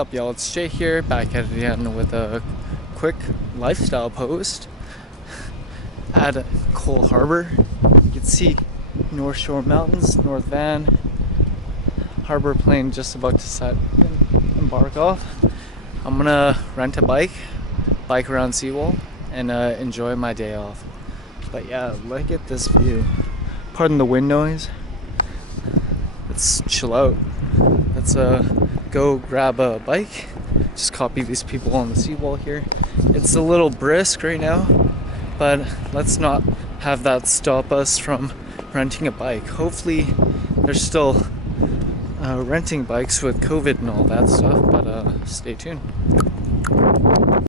up, y'all? It's Jay here, back at it again with a quick lifestyle post at Cole Harbor. You can see North Shore Mountains, North Van. Harbor plane just about to set and embark off. I'm gonna rent a bike around Seawall, and enjoy my day off. But yeah, look at this view. Pardon the wind noise. Let's chill out. Let's go grab a bike. Just copy these people on the seawall here. It's a little brisk right now, but let's not have that stop us from renting a bike. Hopefully there's still renting bikes with COVID and all that stuff, but stay tuned.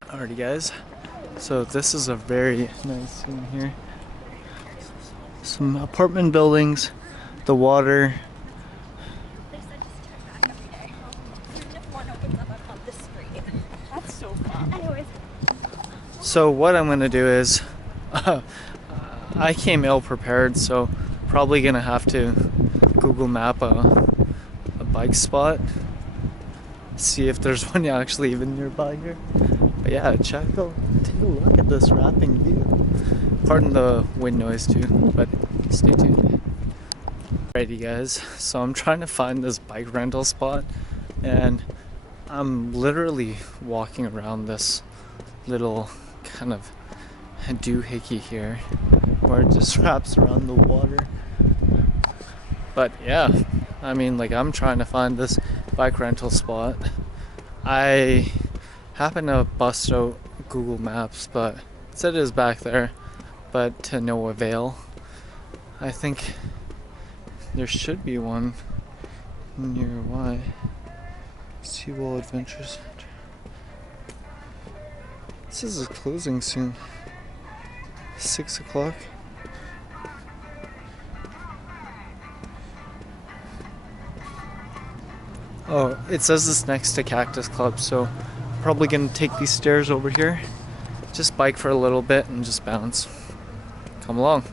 Alrighty guys, so this is a very nice scene here. Some apartment buildings, the water. They said just turn back every day. Even if one opens up above the street. That's so fun. Anyways. So what I'm gonna do is, I came ill prepared, so probably gonna have to Google map a bike spot. See if there's one actually even nearby here. But yeah, take a look at this wrapping view. Pardon the wind noise too, but stay tuned. Alrighty guys, so I'm trying to find this bike rental spot, and I'm literally walking around this little kind of doohickey here where it just wraps around the water. But yeah, I mean, like, I'm trying to find this bike rental spot. I happen to bust out Google Maps, but it said it was back there, but to no avail. I think there should be one nearby. Seawall Adventure Center. This is closing soon. 6 o'clock. Oh, it says it's next to Cactus Club, so probably gonna take these stairs over here, just bike for a little bit and just bounce. Come along.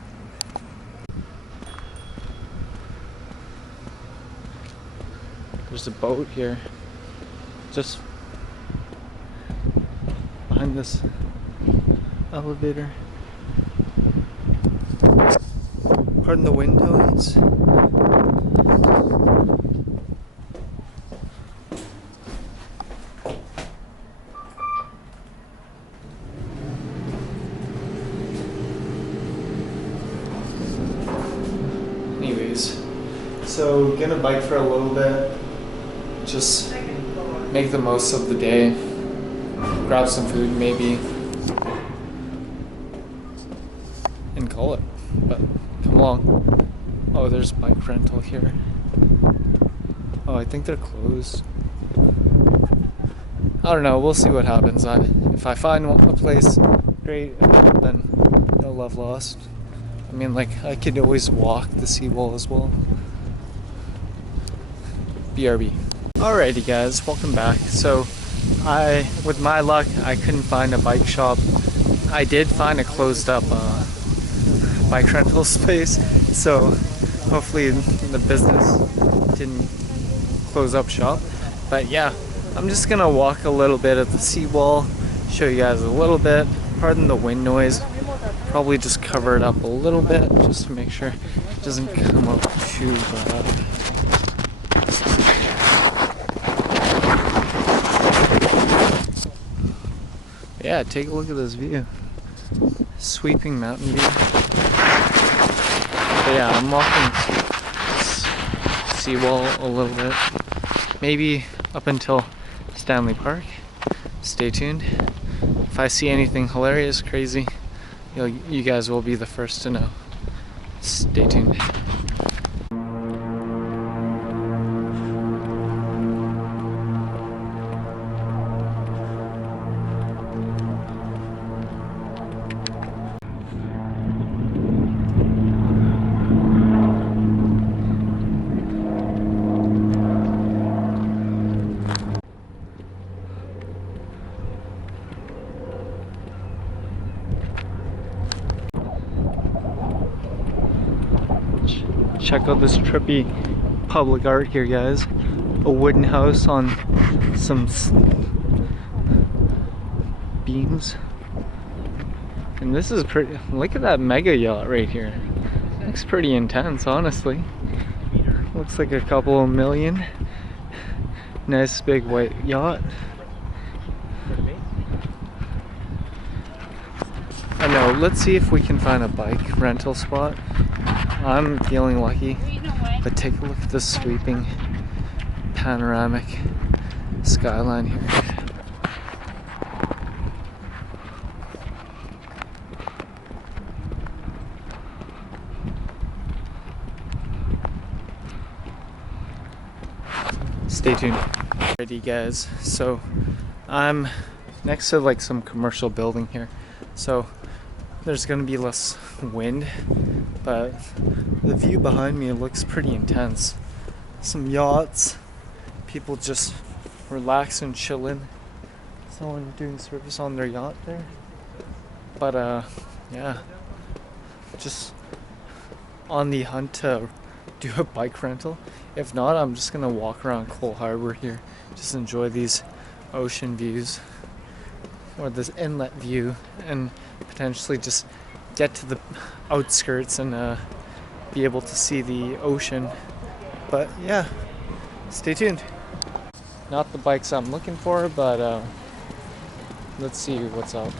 There's a boat here, just behind this elevator. Pardon the wind noise. Anyways, so gonna bike for a little bit, just make the most of the day, grab some food maybe, and call it. But come along. Oh, there's bike rental here. Oh, I think they're closed. I don't know, we'll see what happens. If I find a place, great. If not, then no love lost. I mean, like, I could always walk the seawall as well. BRB. Alrighty guys, welcome back. So, with my luck, I couldn't find a bike shop. I did find a closed up bike rental space, so hopefully the business didn't close up shop. But yeah, I'm just gonna walk a little bit at the seawall, show you guys a little bit. Pardon the wind noise. Probably just cover it up a little bit just to make sure it doesn't come up too bad. Yeah, take a look at this view. Sweeping mountain view. But yeah, I'm walking seawall a little bit. Maybe up until Stanley Park. Stay tuned. If I see anything hilarious, crazy, you guys will be the first to know. Stay tuned. Check out this trippy public art here, guys. a wooden house on some beams. And this is pretty, look at that mega yacht right here. Looks pretty intense, honestly. Looks like a couple of million. Nice big white yacht. I know, let's see if we can find a bike rental spot. I'm feeling lucky, but take a look at this sweeping panoramic skyline here. Stay tuned. Alrighty guys, so I'm next to like some commercial building here, so there's gonna be less wind, but the view behind me looks pretty intense. Some yachts, people just relaxing, chilling. Someone doing service on their yacht there. But yeah, just on the hunt to do a bike rental. If not, I'm just gonna walk around Cole Harbor here, just enjoy these ocean views or this inlet view, and potentially just get to the outskirts and be able to see the ocean. But yeah, stay tuned. Not the bikes I'm looking for, but let's see what's up.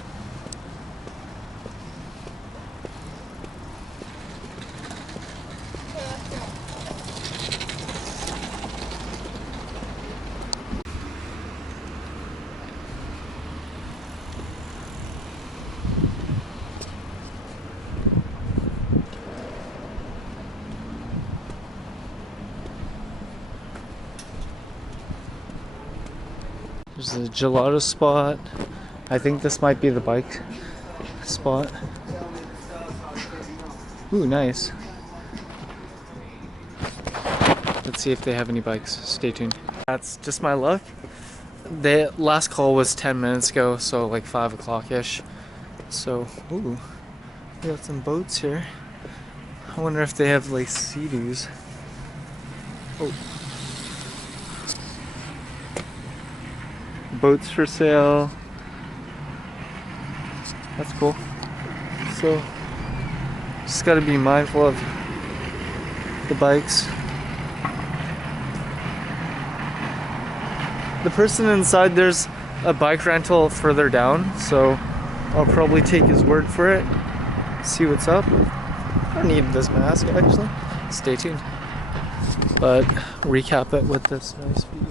There's a gelato spot. I think this might be the bike spot. Ooh, nice. Let's see if they have any bikes. Stay tuned. That's just my luck. The last call was 10 minutes ago, so like 5 o'clock-ish. So, ooh, we got some boats here. I wonder if they have like sea-doos. Oh. Boats for sale. That's cool. So just gotta be mindful of the bikes. The person inside, there's a bike rental further down, so I'll probably take his word for it. See what's up. I don't need this mask actually. Stay tuned. But recap it with this nice view.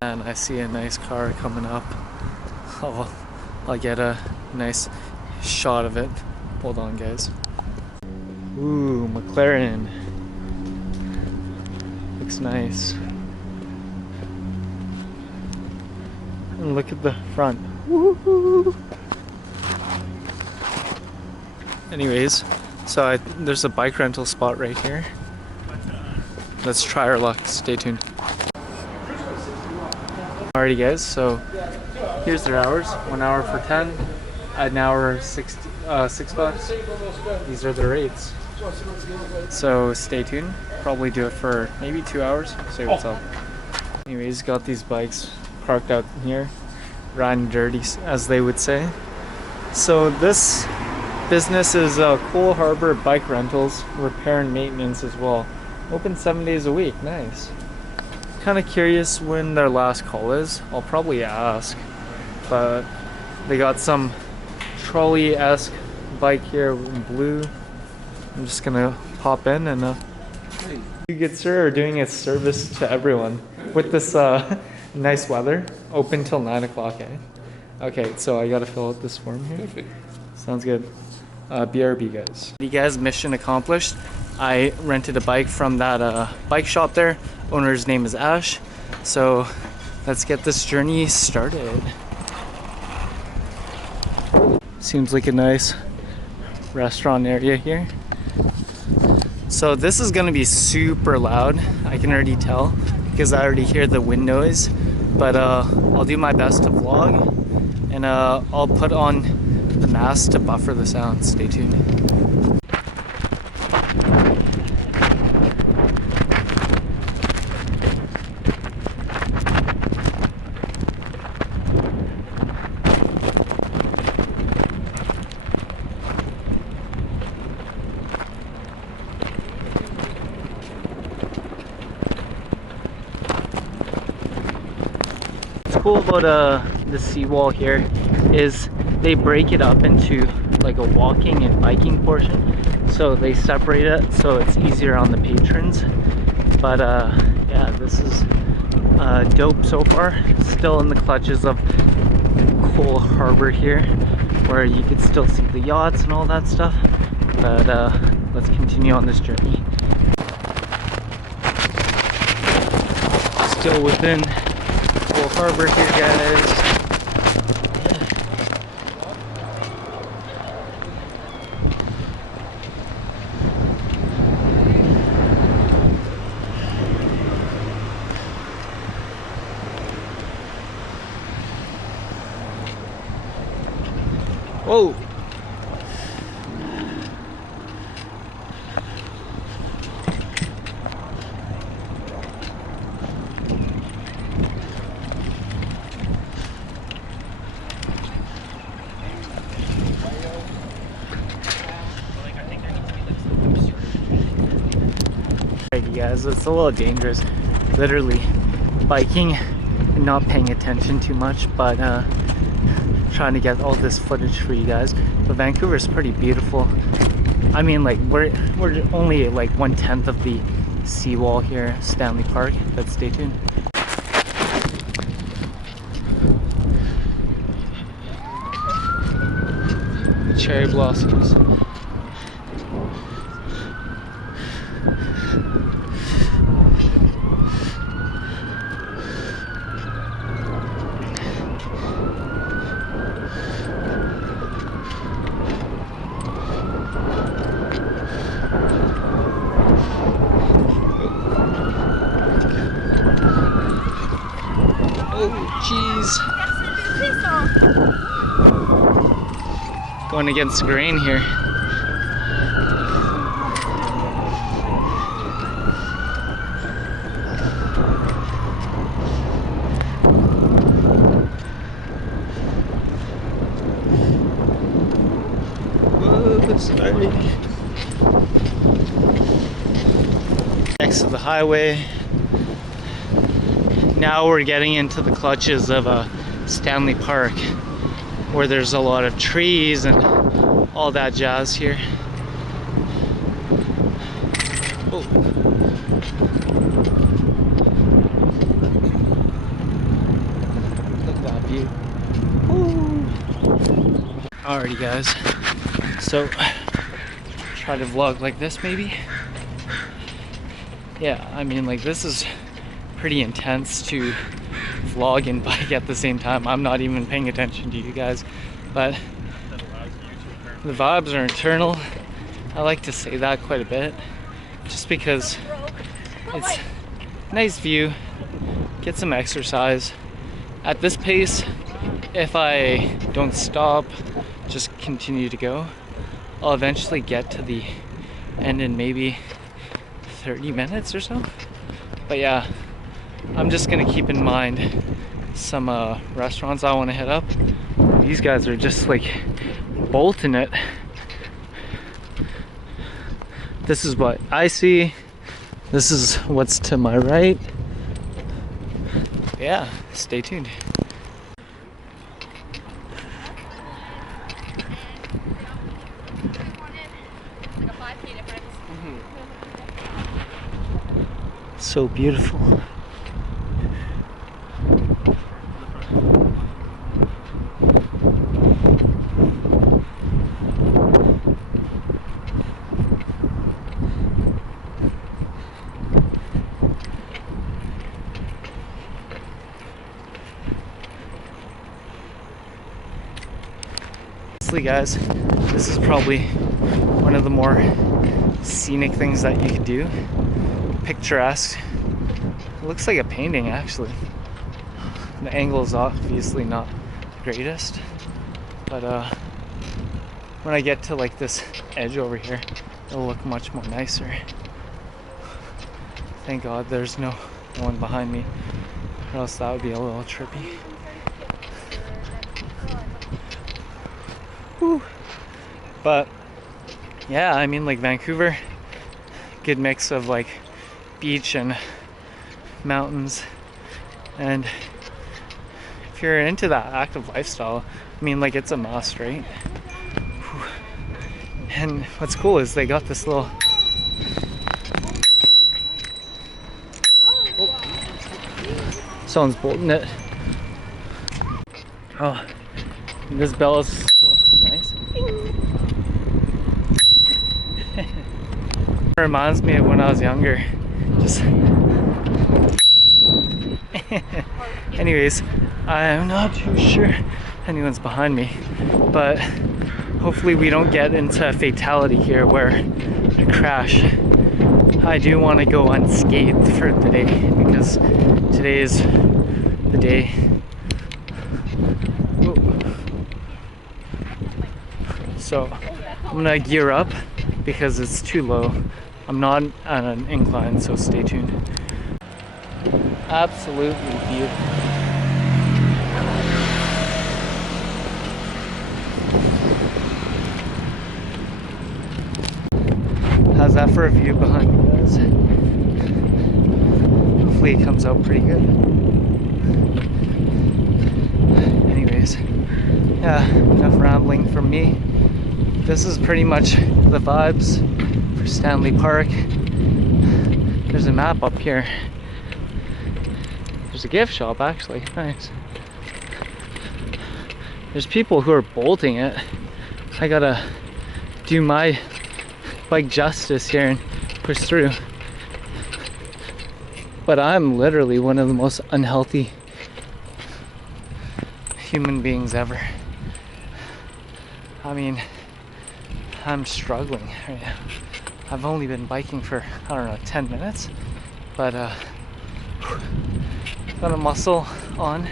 And I see a nice car coming up. I'll get a nice shot of it. Hold on, guys. Ooh, McLaren. Looks nice. And look at the front. Woo-hoo. Anyways, so there's a bike rental spot right here. Let's try our luck. Stay tuned. Alrighty guys, so here's their hours. 1 hour for 10, an hour $6. These are the rates. So stay tuned. Probably do it for maybe 2 hours. See what's up. Anyways, got these bikes parked out here, riding dirty, as they would say. So this business is Cole Harbor Bike Rentals, repair and maintenance as well. Open 7 days a week. Nice. Kind of curious when their last call is. I'll probably ask, but they got some trolley-esque bike here in blue. I'm just gonna hop in and you good sir are doing a service to everyone with this nice weather. Open till 9 o'clock, eh? Okay, so I gotta fill out this form here. Perfect. Sounds good. BRB guys. You guys, mission accomplished. I rented a bike from that bike shop there. Owner's name is Ash. So let's get this journey started. Seems like a nice restaurant area here. So this is gonna be super loud. I can already tell because I already hear the wind noise. But I'll do my best to vlog, and I'll put on the mask to buffer the sound. Stay tuned. cool about the seawall here is they break it up into like a walking and biking portion. So they separate it so it's easier on the patrons. But yeah, this is dope so far. Still in the clutches of Cole Harbor here, where you could still see the yachts and all that stuff. But let's continue on this journey. Still within Cole Harbor here, guys. Whoa! Alrighty guys, it's a little dangerous, literally biking and not paying attention too much, but trying to get all this footage for you guys. But Vancouver is pretty beautiful. I mean, like we're only like 1/10 of the seawall here, Stanley Park, but stay tuned. The cherry blossoms. Jeez. Going against the grain here. Whoa, sorry. Next to the highway. Now we're getting into the clutches of Stanley Park, where there's a lot of trees and all that jazz here. Oh. Look at that view. Ooh. Alrighty guys, so try to vlog like this maybe. Yeah, I mean, like, this is pretty intense to vlog and bike at the same time. I'm not even paying attention to you guys, but the vibes are internal. I like to say that quite a bit, just because it's a nice view, get some exercise. At this pace, if I don't stop, just continue to go, I'll eventually get to the end in maybe 30 minutes or so. But yeah, I'm just gonna keep in mind some restaurants I want to hit up. These guys are just like bolting it. This is what I see. This is what's to my right. Yeah, stay tuned. So beautiful. Honestly, guys, this is probably one of the more scenic things that you could do. Picturesque. It looks like a painting, actually. The angle is obviously not the greatest, but when I get to like this edge over here, it'll look much more nicer. Thank God there's no one behind me, or else that would be a little trippy. Whew. But yeah, I mean, like, Vancouver, good mix of like beach and mountains, and if you're into that active lifestyle, I mean, like, it's a must, right? And what's cool is they got this little... Oh. Someone's bolting it. Oh, this bell is so nice. Reminds me of when I was younger. Just... Anyways, I'm not too sure anyone's behind me, but hopefully we don't get into a fatality here where I crash. I do want to go unscathed for the day because today is the day. Oh. So I'm gonna gear up because it's too low. I'm not on an incline, so stay tuned. Absolutely beautiful. How's that for a view behind you guys? Hopefully it comes out pretty good. Anyways, yeah, enough rambling from me. This is pretty much the vibes for Stanley Park. There's a map up here. There's a gift shop actually, nice. There's people who are bolting it. I gotta do my bike justice here and push through. But I'm literally one of the most unhealthy human beings ever. I mean, I'm struggling right now. I've only been biking for, I don't know, 10 minutes, but gotta muscle on,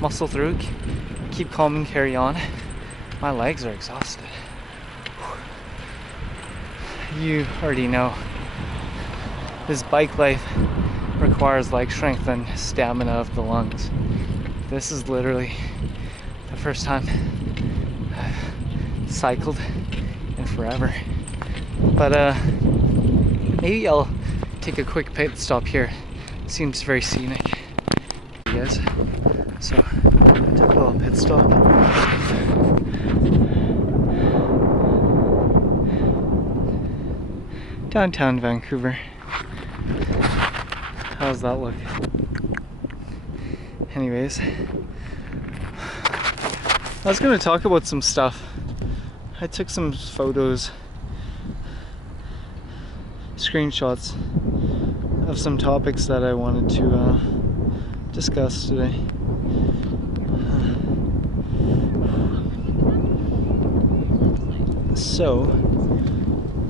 muscle through, keep calm and carry on. My legs are exhausted. You already know this bike life requires leg strength and stamina of the lungs. This is literally the first time I've cycled in forever. But maybe I'll take a quick pit stop here. Seems very scenic. Yes. So I took a little pit stop. Downtown Vancouver. How's that look? Anyways, I was gonna talk about some stuff. I took some photos, screenshots of some topics that I wanted to discuss today. So,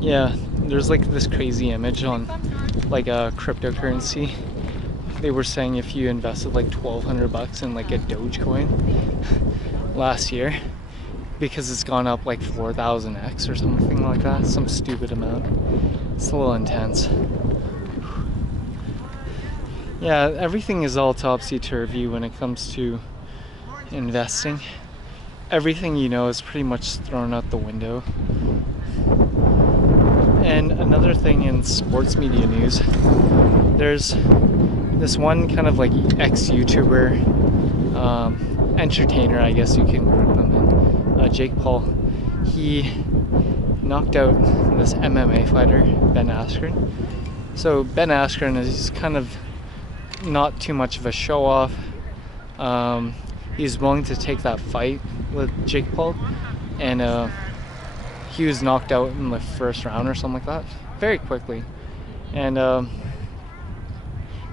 yeah, there's like this crazy image on like a cryptocurrency. They were saying if you invested like $1,200 in like a Dogecoin last year, because it's gone up like 4,000x or something like that, some stupid amount. It's a little intense. Yeah, everything is all topsy-turvy when it comes to investing. Everything you know is pretty much thrown out the window. And another thing in sports media news, there's this one kind of like ex-YouTuber, entertainer, I guess you can group him in, Jake Paul. He knocked out this MMA fighter, Ben Askren. So Ben Askren is kind of not too much of a show-off. He's willing to take that fight with Jake Paul, and he was knocked out in the first round or something like that, very quickly. And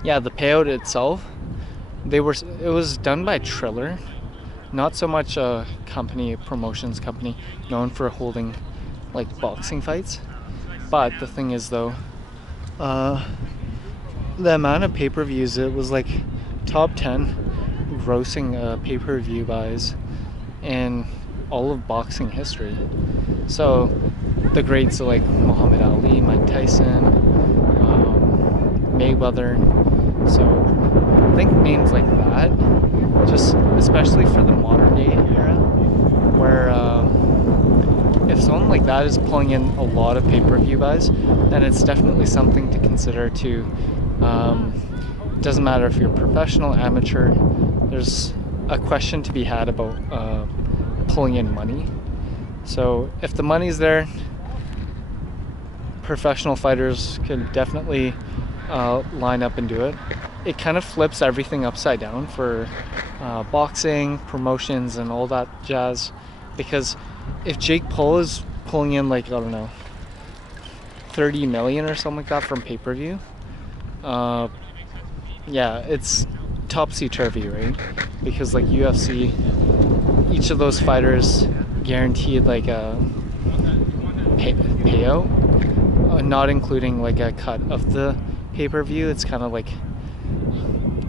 yeah, the payout itself, it was done by Triller, not so much a promotions company known for holding like boxing fights. But the thing is though, the amount of pay-per-views, it was like top 10 grossing pay-per-view buys in all of boxing history. So the greats are like Muhammad Ali, Mike Tyson, Mayweather. So I think names like that, just especially for the modern day era, where if someone like that is pulling in a lot of pay-per-view buys, then it's definitely something to consider too. Doesn't matter if you're professional, amateur, there's a question to be had about pulling in money. So if the money's there, professional fighters can definitely line up and do it. It kind of flips everything upside down for boxing, promotions, and all that jazz. Because if Jake Paul is pulling in like, I don't know, 30 million or something like that from pay-per-view, yeah, it's topsy-turvy, right? Because like UFC, each of those fighters guaranteed like a payout, not including like a cut of the pay-per-view. It's kind of like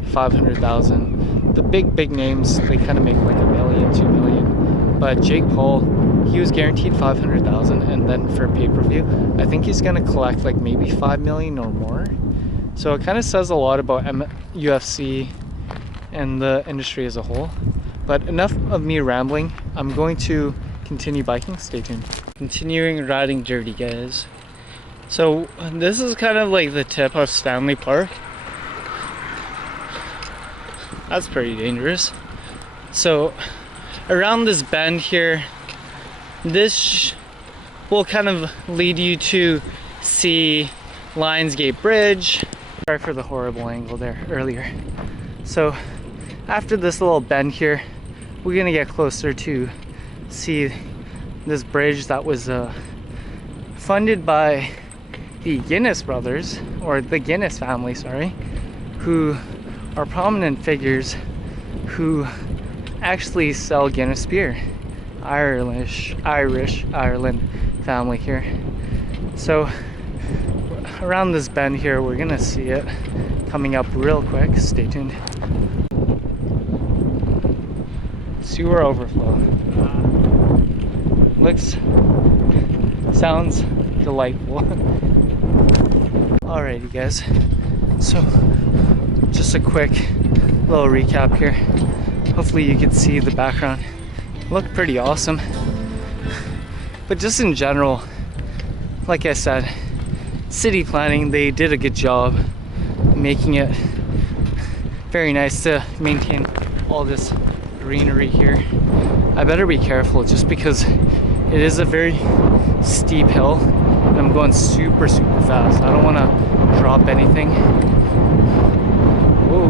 500,000. The big names, they kind of make like $1 million, $2 million. But Jake Paul, he was guaranteed 500,000, and then for pay-per-view, I think he's gonna collect like maybe 5 million or more. So it kind of says a lot about UFC and the industry as a whole. But enough of me rambling. I'm going to continue biking. Stay tuned. Continuing riding dirty, guys. So this is kind of like the tip of Stanley Park. That's pretty dangerous. So around this bend here, this will kind of lead you to see Lionsgate Bridge. Sorry for the horrible angle there earlier. So after this little bend here, we're gonna get closer to see this bridge that was funded by the Guinness brothers, or the Guinness family, sorry, who are prominent figures who actually sell Guinness beer. Irish Ireland family here. So around this bend here, we're gonna see it coming up real quick. Stay tuned. Sewer overflow. Sounds delightful. Alrighty guys, so just a quick little recap here. Hopefully you can see the background. Looked pretty awesome. But just in general, like I said, city planning, they did a good job making it very nice to maintain all this greenery here. I better be careful just because it is a very steep hill and I'm going super fast. I don't want to drop anything. Whoa,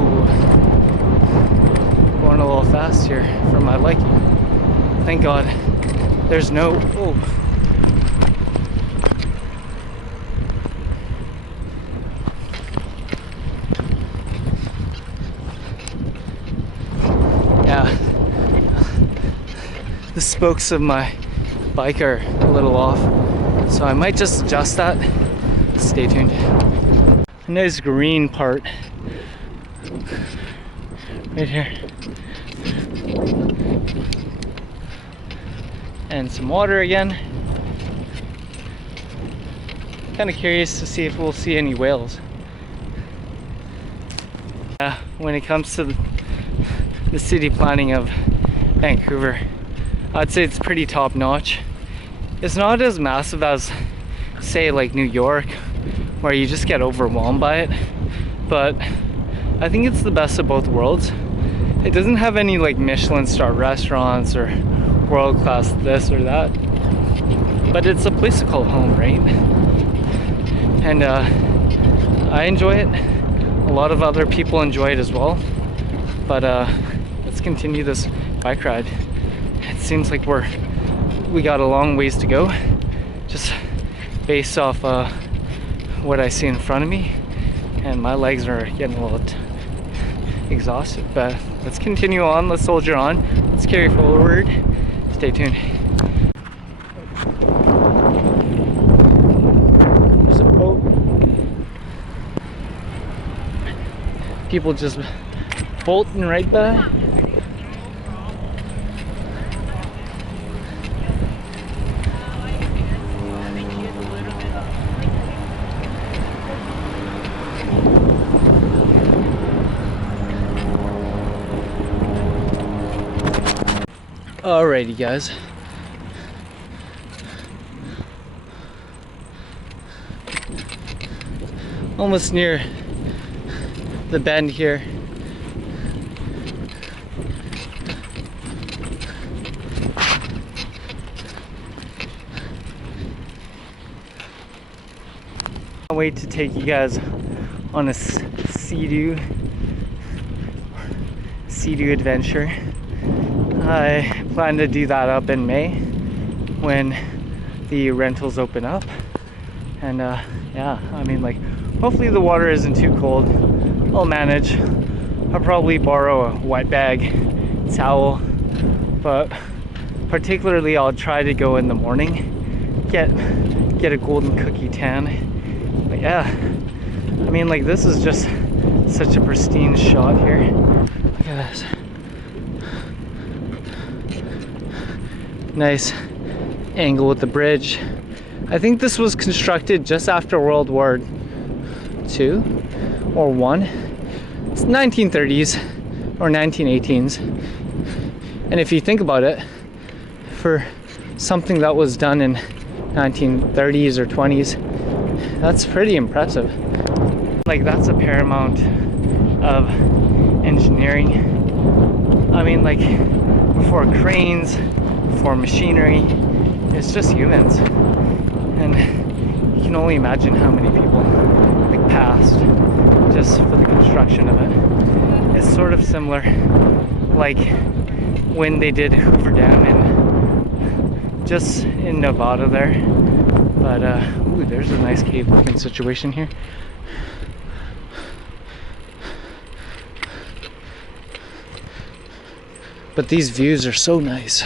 going a little fast here for my liking. Thank God there's no, oh. Yeah, the spokes of my bike are a little off, so I might just adjust that. Stay tuned. A nice green part right here, and some water again. Kind of curious to see if we'll see any whales. When it comes to the city planning of Vancouver, I'd say it's pretty top notch. It's not as massive as, say, like New York, where you just get overwhelmed by it, but I think it's the best of both worlds. It doesn't have any like Michelin star restaurants or world class this or that, but it's a place to call home, right? And I enjoy it. A lot of other people enjoy it as well, but let's continue this bike ride. It seems like we got a long ways to go, just based off what I see in front of me, and my legs are getting a little exhausted, but let's continue on, let's soldier on, let's carry forward. Stay tuned. There's a boat. People just bolting right by. Alrighty guys, almost near the bend here. wait to take you guys on a sea-doo adventure. I plan to do that up in May when the rentals open up. And yeah, I mean, like, hopefully the water isn't too cold. I'll manage. I'll probably borrow a wet bag, towel, but particularly I'll try to go in the morning, get a golden cookie tan. But yeah, I mean, like, this is just such a pristine shot here. Look at this. Nice angle with the bridge. I think this was constructed just after World War II or One. It's 1930s or 1918s. And if you think about it, for something that was done in 1930s or 20s, that's pretty impressive. Like, that's a paramount of engineering. I mean, like, before cranes, before machinery, it's just humans. And you can only imagine how many people like passed just for the construction of it. It's sort of similar like when they did Hoover Dam in Nevada there. But ooh, there's a nice cave looking situation here. But these views are so nice.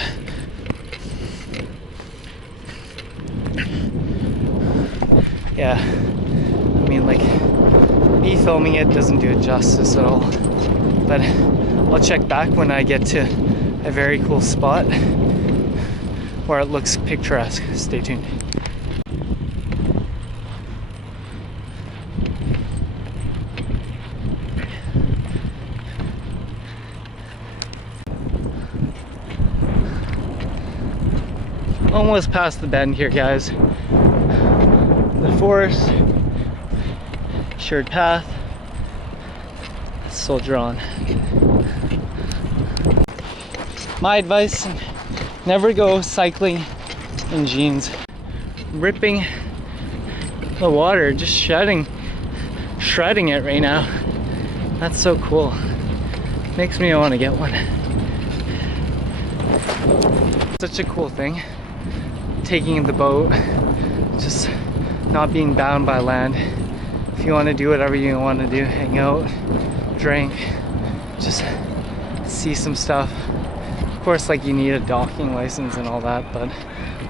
Yeah, I mean, like, me filming it doesn't do it justice at all. But I'll check back when I get to a very cool spot where it looks picturesque. Stay tuned. Almost past the bend here, guys. The forest, shared path, soldier on. My advice, never go cycling in jeans. Ripping the water, just shredding it right now. That's so cool. Makes me want to get one. Such a cool thing. Taking the boat, just not being bound by land. If you want to do whatever you want to do, hang out, drink, just see some stuff. Of course, like, you need a docking license and all that, but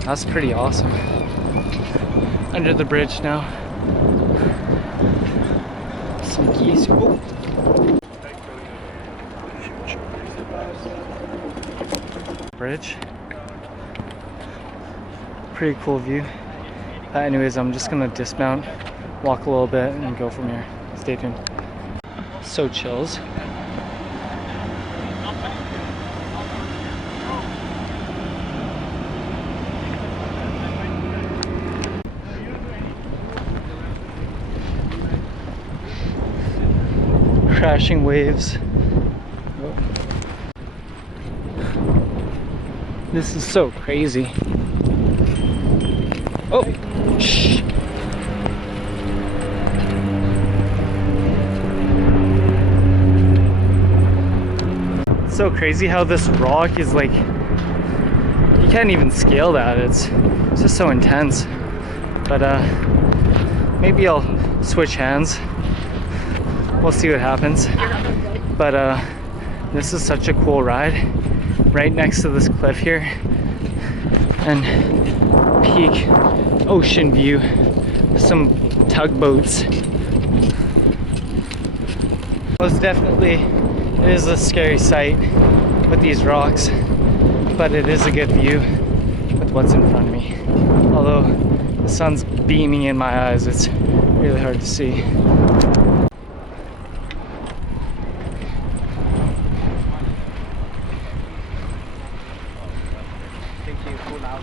that's pretty awesome. Under the bridge now. Some geese. Oh. Bridge. Pretty cool view. Anyways, I'm just gonna dismount, walk a little bit, and go from here. Stay tuned. So chills. Crashing waves. This is so crazy. Oh, shh. It's so crazy how this rock is like, you can't even scale that. It's just so intense. But maybe I'll switch hands. We'll see what happens. But this is such a cool ride. Right next to this cliff here. And peak ocean view with some tugboats. Most definitely, it is a scary sight with these rocks, but it is a good view with what's in front of me. Although the sun's beaming in my eyes, it's really hard to see.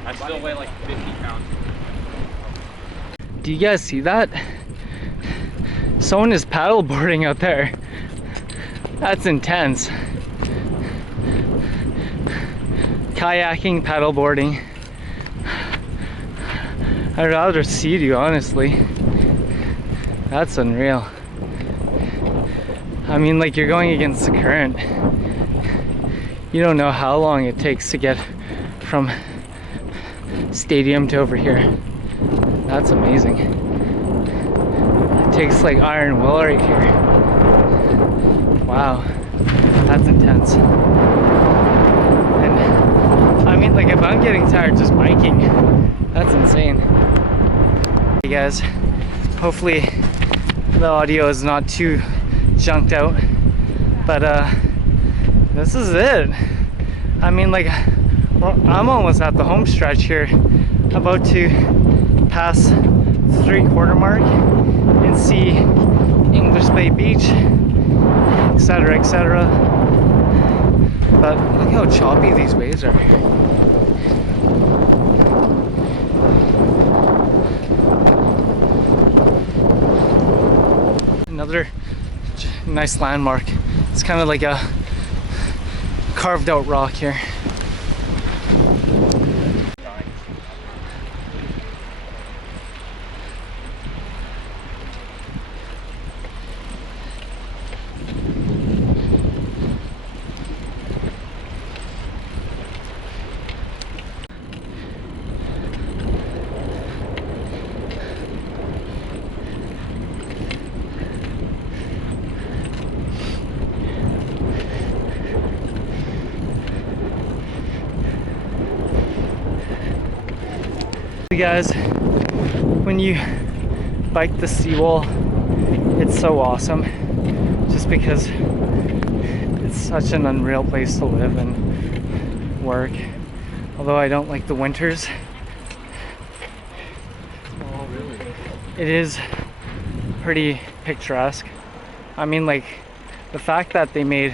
I still weigh like 50 pounds. Do you guys see that? Someone is paddleboarding out there. That's intense. Kayaking, paddleboarding. I'd rather see you, honestly. That's unreal. I mean, like, you're going against the current. You don't know how long it takes to get from stadium to over here. That's amazing. It takes like iron will right here. Wow, that's intense. And I mean, like, if I'm getting tired just biking, that's insane. Hey guys, hopefully the audio is not too junked out, but this is it. I mean, like, I'm almost at the home stretch here, about to pass 3/4 mark and see English Bay Beach, etc., etc. But look how choppy these waves are. Another nice landmark. It's kind of like a carved out rock here. Guys, when you bike the seawall, it's so awesome just because it's such an unreal place to live and work. Although I don't like the winters. Oh, really? It is pretty picturesque. I mean, like, the fact that they made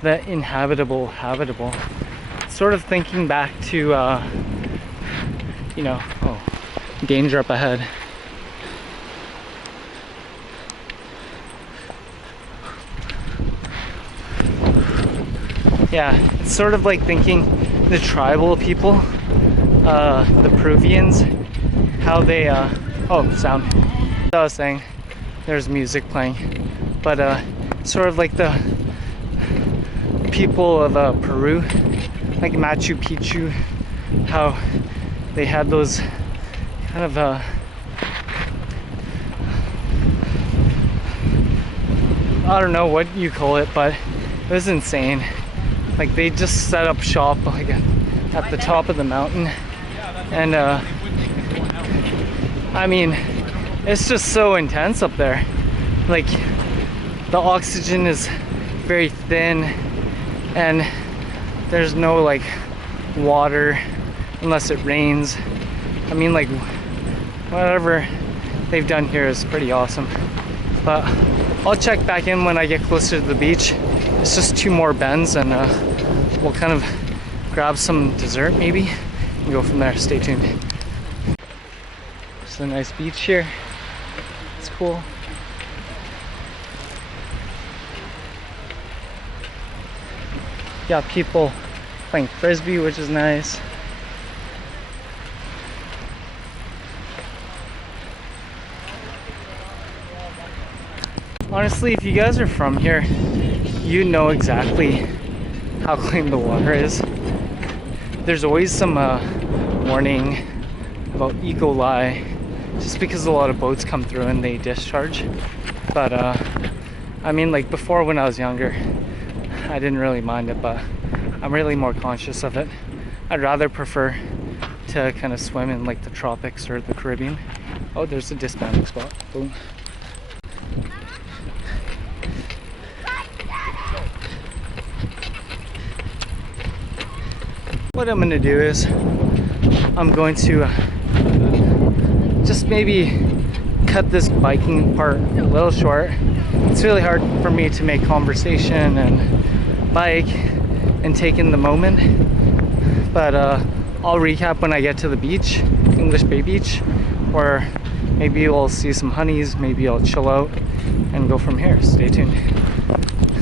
the inhabitable habitable, sort of thinking back to you know, oh, danger up ahead. Yeah, it's sort of like thinking the tribal people, the Peruvians, how they, oh, sound. As I was saying, there's music playing, but sort of like the people of Peru, like Machu Picchu, how they had those kind of I don't know what you call it, but it was insane. Like, they just set up shop like at the top of the mountain, and I mean, it's just so intense up there. Like, the oxygen is very thin, and there's no like water unless it rains. I mean, like, whatever they've done here is pretty awesome. But I'll check back in when I get closer to the beach. It's just 2 more bends, and we'll kind of grab some dessert maybe and go from there. Stay tuned. There's a nice beach here. It's cool. Got people playing frisbee, which is nice. Honestly, if you guys are from here, you know exactly how clean the water is. There's always some warning about E. coli, just because a lot of boats come through and they discharge. But I mean, like, before, when I was younger, I didn't really mind it, but I'm really more conscious of it. I'd rather prefer to kind of swim in like the tropics or the Caribbean. Oh, there's a dismounting spot. Boom. What I'm gonna do is I'm going to just maybe cut this biking part a little short. It's really hard for me to make conversation and bike and take in the moment, but I'll recap when I get to the beach, English Bay Beach, or maybe we'll see some honeys, maybe I'll chill out and go from here. Stay tuned.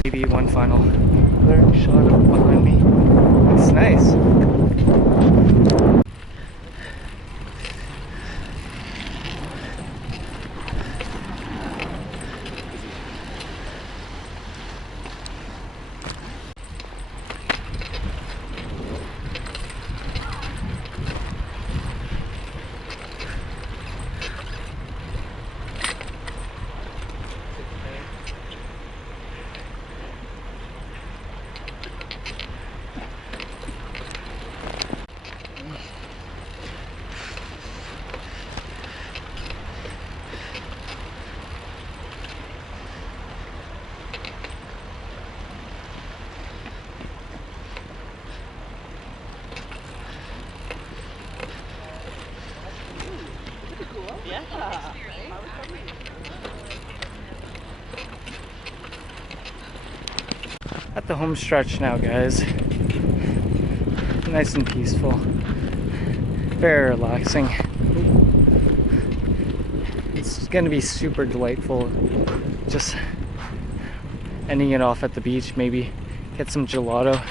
Maybe one final shot of behind me. It's nice. At the home stretch now, guys. Nice and peaceful. Very relaxing. It's gonna be super delightful. Just ending it off at the beach, maybe get some gelato.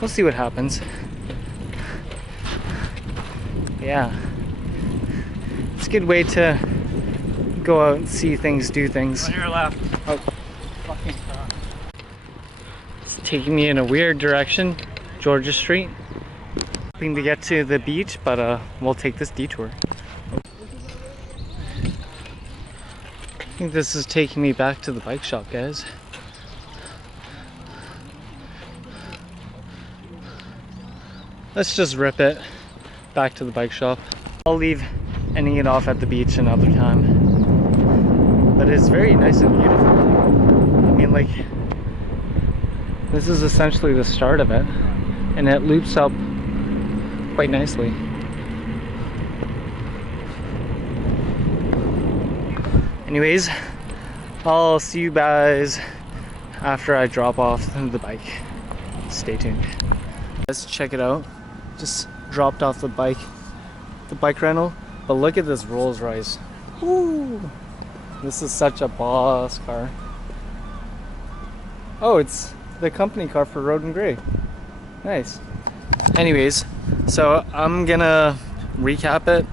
We'll see what happens. Yeah. It's a good way to go out and see things, do things. On your left. Oh. It's taking me in a weird direction. Georgia Street. Hoping to get to the beach, but we'll take this detour. I think this is taking me back to the bike shop, guys. Let's just rip it back to the bike shop. I'll leave ending it off at the beach another time. But it's very nice and beautiful. I mean, like, this is essentially the start of it, and it loops up quite nicely. Anyways, I'll see you guys after I drop off the bike. Stay tuned. Let's check it out. Just dropped off the bike rental, but look at this Rolls Royce. Woo! This is such a boss car. Oh, it's the company car for Road and Gray. Nice. Anyways, so I'm gonna recap it.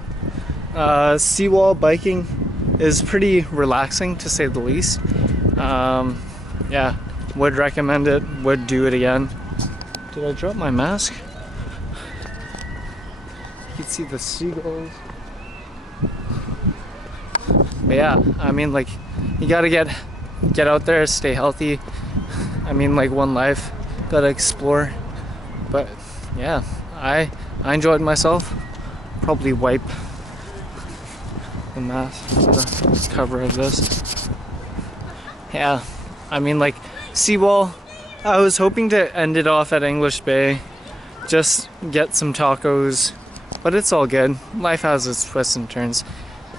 Seawall biking is pretty relaxing, to say the least. Yeah, would recommend it, would do it again. Did I drop my mask? You can see the seagulls. But yeah, I mean, like, you gotta get out there, stay healthy. I mean, like, one life, gotta explore. But yeah, I enjoyed myself. Probably wipe the mask, the cover of this. Yeah, I mean, like, Seawall, I was hoping to end it off at English Bay, just get some tacos, but it's all good. Life has its twists and turns.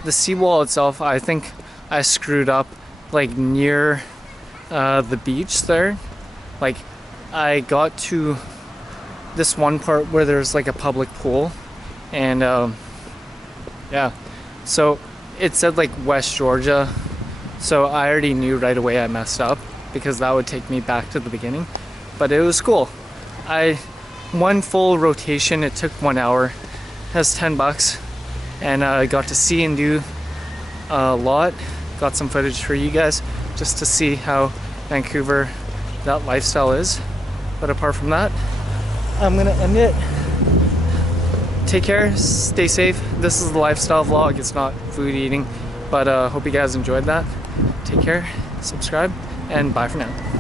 The seawall itself, I think I screwed up, like, near the beach there. Like, I got to this one part where there's like a public pool, and yeah, so it said like West Georgia, so I already knew right away I messed up, because that would take me back to the beginning. But it was cool. One full rotation, it took 1 hour. Has $10, and I got to see and do a lot. Got some footage for you guys just to see how Vancouver, that lifestyle is. But apart from that, I'm gonna end it. Take care, stay safe. This is the lifestyle vlog, it's not food eating, but hope you guys enjoyed that. Take care, subscribe, and bye for now.